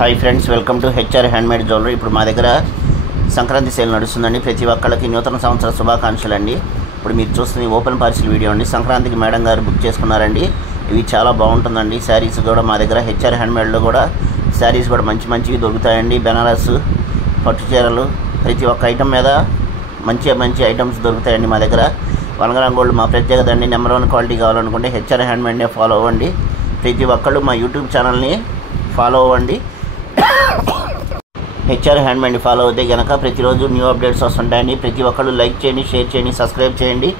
Hi friends, welcome to HR handmade jewellery. ఇప్పుడు మా దగ్గర సంక్రాంతి సేల్ నడుస్తుందండి. ప్రతి ఒక్కళ్ళకి నూతన సంవత్సర శుభాకాంక్షలు అండి. ఇప్పుడు మీరు చూస్తుంది ఓపెన్ పార్సిల్ వీడియో అండి. సంక్రాంతికి మేడం గారు బుక్ చేసుకున్నారండి. ఇవి చాలా బాగుంటుందండి. శారీస్ కూడా మా దగ్గర హెచ్ఆర్ హ్యాండ్మేడ్లో కూడా శారీస్ కూడా మంచివి దొరుకుతాయండి. బెనారస్ పట్టు చీరలు ప్రతి ఒక్క ఐటమ్ మీద మంచి ఐటమ్స్ దొరుకుతాయండి మా దగ్గర. 1 గ్రామ్ గోల్డ్ మా ప్రత్యేకత అండి. నెంబర్ 1 క్వాలిటీ కావాలనుకుంటే హెచ్ఆర్ హ్యాండ్మేడ్నే ఫాలో అవ్వండి. ప్రతి ఒక్కళ్ళు మా యూట్యూబ్ ఛానల్ని ఫాలో అవ్వండి. హెచ్ఆర్ హ్యాండ్మేడ్ని ఫాలో అవుతే కనుక ప్రతిరోజు న్యూ అప్డేట్స్ వస్తుంటాయండి. ప్రతి ఒక్కళ్ళు లైక్ చేయండి, షేర్ చేయండి, సబ్స్క్రైబ్ చేయండి.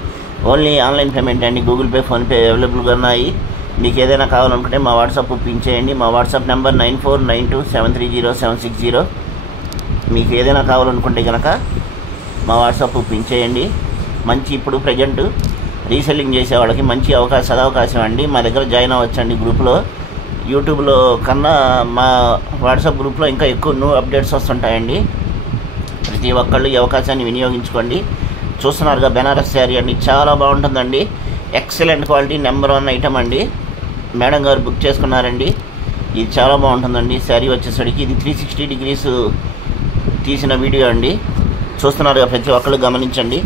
ఓన్లీ ఆన్లైన్ పేమెంట్ అండి. గూగుల్ పే, ఫోన్పే అవైలబుల్గా ఉన్నాయి. మీకు ఏదైనా కావాలనుకుంటే మా వాట్సాప్ పిన్ చేయండి. మా వాట్సాప్ నెంబర్ 9492730760. మీకు ఏదైనా కావాలనుకుంటే కనుక మా వాట్సాప్ పిన్ చేయండి. ఇప్పుడు ప్రజెంట్ రీసెల్లింగ్ చేసే వాళ్ళకి మంచి సదవకాశం అండి. మా దగ్గర జాయిన్ అవ్వచ్చండి గ్రూప్లో. యూట్యూబ్లో కన్నా మా వాట్సాప్ గ్రూప్లో ఇంకా ఎక్కువ న్యూ అప్డేట్స్ వస్తుంటాయండి. ప్రతి ఒక్కళ్ళు ఈ అవకాశాన్ని వినియోగించుకోండి. చూస్తున్నారుగా బెనారస్ శారీ అండి, చాలా బాగుంటుందండి. ఎక్సలెంట్ క్వాలిటీ, నెంబర్ 1 ఐటమ్ అండి. మేడం గారు బుక్ చేసుకున్నారండి. ఇది చాలా బాగుంటుందండి. శారీ వచ్చేసరికి ఇది 360 degrees తీసిన వీడియో అండి. చూస్తున్నారుగా, ప్రతి ఒక్కళ్ళు గమనించండి.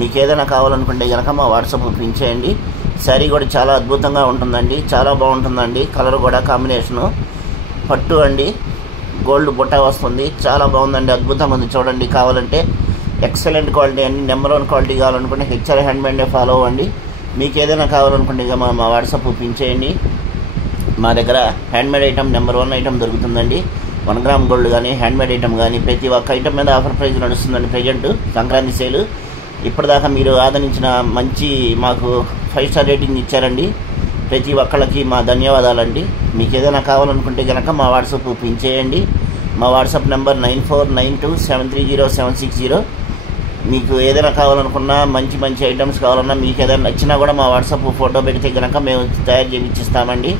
మీకు ఏదైనా కావాలనుకుంటే కనుక మా వాట్సాప్ పిన్ చేయండి. శారీ కూడా చాలా అద్భుతంగా ఉంటుందండి, చాలా బాగుంటుందండి. కలర్ కూడా కాంబినేషను పట్టు అండి, గోల్డ్ బుట్ట వస్తుంది. చాలా బాగుందండి, అద్భుతంగా ఉంది. చూడండి, కావాలంటే ఎక్సలెంట్ క్వాలిటీ అండి. నెంబర్ 1 క్వాలిటీ కావాలనుకుంటే హెచ్ఆర్ హ్యాండ్మేడ్నే ఫాలో అవ్వండి. మీకు ఏదైనా కావాలనుకుంటే మా వాట్సాప్ పిన్ చేయండి. మా దగ్గర హ్యాండ్మేడ్ ఐటమ్ నెంబర్ 1 ఐటమ్ దొరుకుతుందండి. 1 గ్రామ్ గోల్డ్ కానీ హ్యాండ్మేడ్ ఐటమ్ కానీ ప్రతి ఒక్క ఐటమ్ మీద ఆఫర్ ప్రైస్ నడుస్తుందండి. ప్రజెంట్ సంక్రాంతి సేలు. ఇప్పటిదాకా మీరు ఆదరించిన మాకు 5 స్టార్ రేటింగ్ ఇచ్చారండి. ప్రతి ఒక్కళ్ళకి మా ధన్యవాదాలండి. మీకు ఏదైనా కావాలనుకుంటే కనుక మా వాట్సాప్ పిన్ చేయండి. మా వాట్సాప్ నెంబర్ 9492730760. మీకు ఏదైనా కావాలనుకున్నా మంచి ఐటమ్స్ కావాలన్నా, మీకు ఏదైనా నచ్చినా కూడా మా వాట్సాప్ ఫోటో పెడితే కనుక మేము తయారు చేయించిస్తామండి.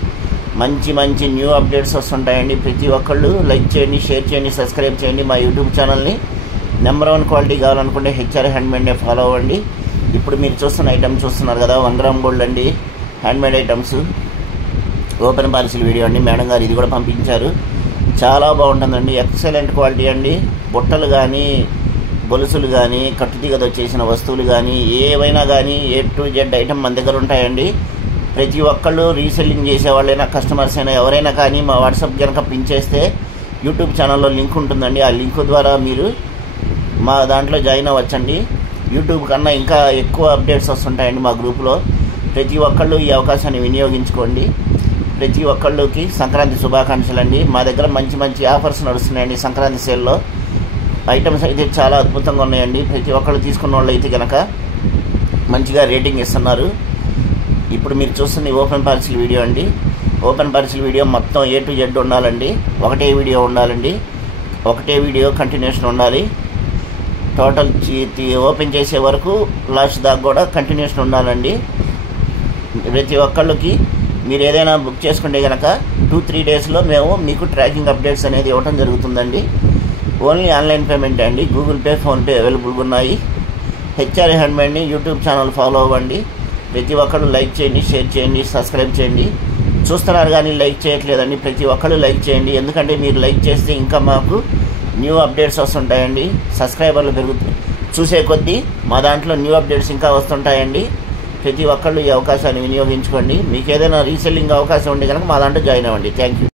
మంచి న్యూ అప్డేట్స్ వస్తుంటాయండి. ప్రతి ఒక్కళ్ళు లైక్ చేయండి, షేర్ చేయండి, సబ్స్క్రైబ్ చేయండి మా యూట్యూబ్ ఛానల్ని. నెంబర్ 1 క్వాలిటీ కావాలనుకుంటే హెచ్ఆర్ హ్యాండ్మేడ్నే ఫాలో అవ్వండి. ఇప్పుడు మీరు చూస్తున్న ఐటమ్ చూస్తున్నారు కదా, 1 గ్రామ్ గోల్డ్ అండి, handmade items open parcel video అండి. మేడం గారు ఇది కూడా పంపించారు. చాలా బాగుంటుందండి, ఎక్సలెంట్ క్వాలిటీ అండి. బుట్టలు కానీ, గొలుసులు కానీ, కట్టుతీగతో చేసిన వస్తువులు కానీ, ఏవైనా కానీ A to Z ఐటమ్ మన దగ్గర ఉంటాయండి. ప్రతి ఒక్కళ్ళు రీసెల్లింగ్ చేసేవాళ్ళైనా, కస్టమర్స్ అయినా, ఎవరైనా కానీ మా వాట్సాప్ కనుక పిన్ చేస్తే యూట్యూబ్ ఛానల్లో లింక్ ఉంటుందండి. ఆ లింక్ ద్వారా మీరు మా దాంట్లో జాయిన్ అవ్వచ్చండి. యూట్యూబ్ కన్నా ఇంకా ఎక్కువ అప్డేట్స్ వస్తుంటాయండి మా గ్రూప్లో. ప్రతి ఒక్కళ్ళు ఈ అవకాశాన్ని వినియోగించుకోండి. ప్రతి ఒక్కళ్ళకి సంక్రాంతి శుభాకాంక్షలు అండి. మా దగ్గర మంచి ఆఫర్స్ నడుస్తున్నాయండి. సంక్రాంతి సేల్లో ఐటమ్స్ అయితే చాలా అద్భుతంగా ఉన్నాయండి. ప్రతి ఒక్కళ్ళు తీసుకున్న వాళ్ళు అయితే కనుక మంచిగా రేటింగ్ ఇస్తున్నారు. ఇప్పుడు మీరు చూస్తుంది ఓపెన్ పార్సిల్ వీడియో అండి. ఓపెన్ పార్సిల్ వీడియో మొత్తం A to Z ఉండాలండి. ఒకటే వీడియో ఉండాలండి. ఒకటే వీడియో కంటిన్యూషన్ ఉండాలి. టోటల్ ఓపెన్ చేసే వరకు లాస్ట్ దాకా కూడా కంటిన్యూషన్ ఉండాలండి. ప్రతి ఒక్కళ్ళకి మీరు ఏదైనా బుక్ చేసుకుంటే కనుక 2-3 డేస్లో మేము మీకు ట్రాకింగ్ అప్డేట్స్ అనేది ఇవ్వడం జరుగుతుందండి. ఓన్లీ ఆన్లైన్ పేమెంట్ అండి. గూగుల్ పే, ఫోన్పే అవైలబుల్గా ఉన్నాయి. హెచ్ఆర్ హ్యాండ్మేడ్ని యూట్యూబ్ ఛానల్ ఫాలో అవ్వండి. ప్రతి ఒక్కళ్ళు లైక్ చేయండి, షేర్ చేయండి, సబ్స్క్రైబ్ చేయండి. చూస్తున్నారు కానీ లైక్ చేయట్లేదండి. ప్రతి ఒక్కళ్ళు లైక్ చేయండి. ఎందుకంటే మీరు లైక్ చేస్తే ఇంకా మాకు న్యూ అప్డేట్స్ వస్తుంటాయండి. సబ్స్క్రైబర్లు చూసే కొద్దీ మా దాంట్లో న్యూ అప్డేట్స్ ఇంకా వస్తుంటాయండి. ప్రతి ఒక్కళ్ళు ఈ అవకాశాన్ని వినియోగించుకోండి. మీకు ఏదైనా రీసెల్లింగ్ అవకాశం ఉంటే కనుక మా దాంట్లో జాయిన్ అవ్వండి. Thank you.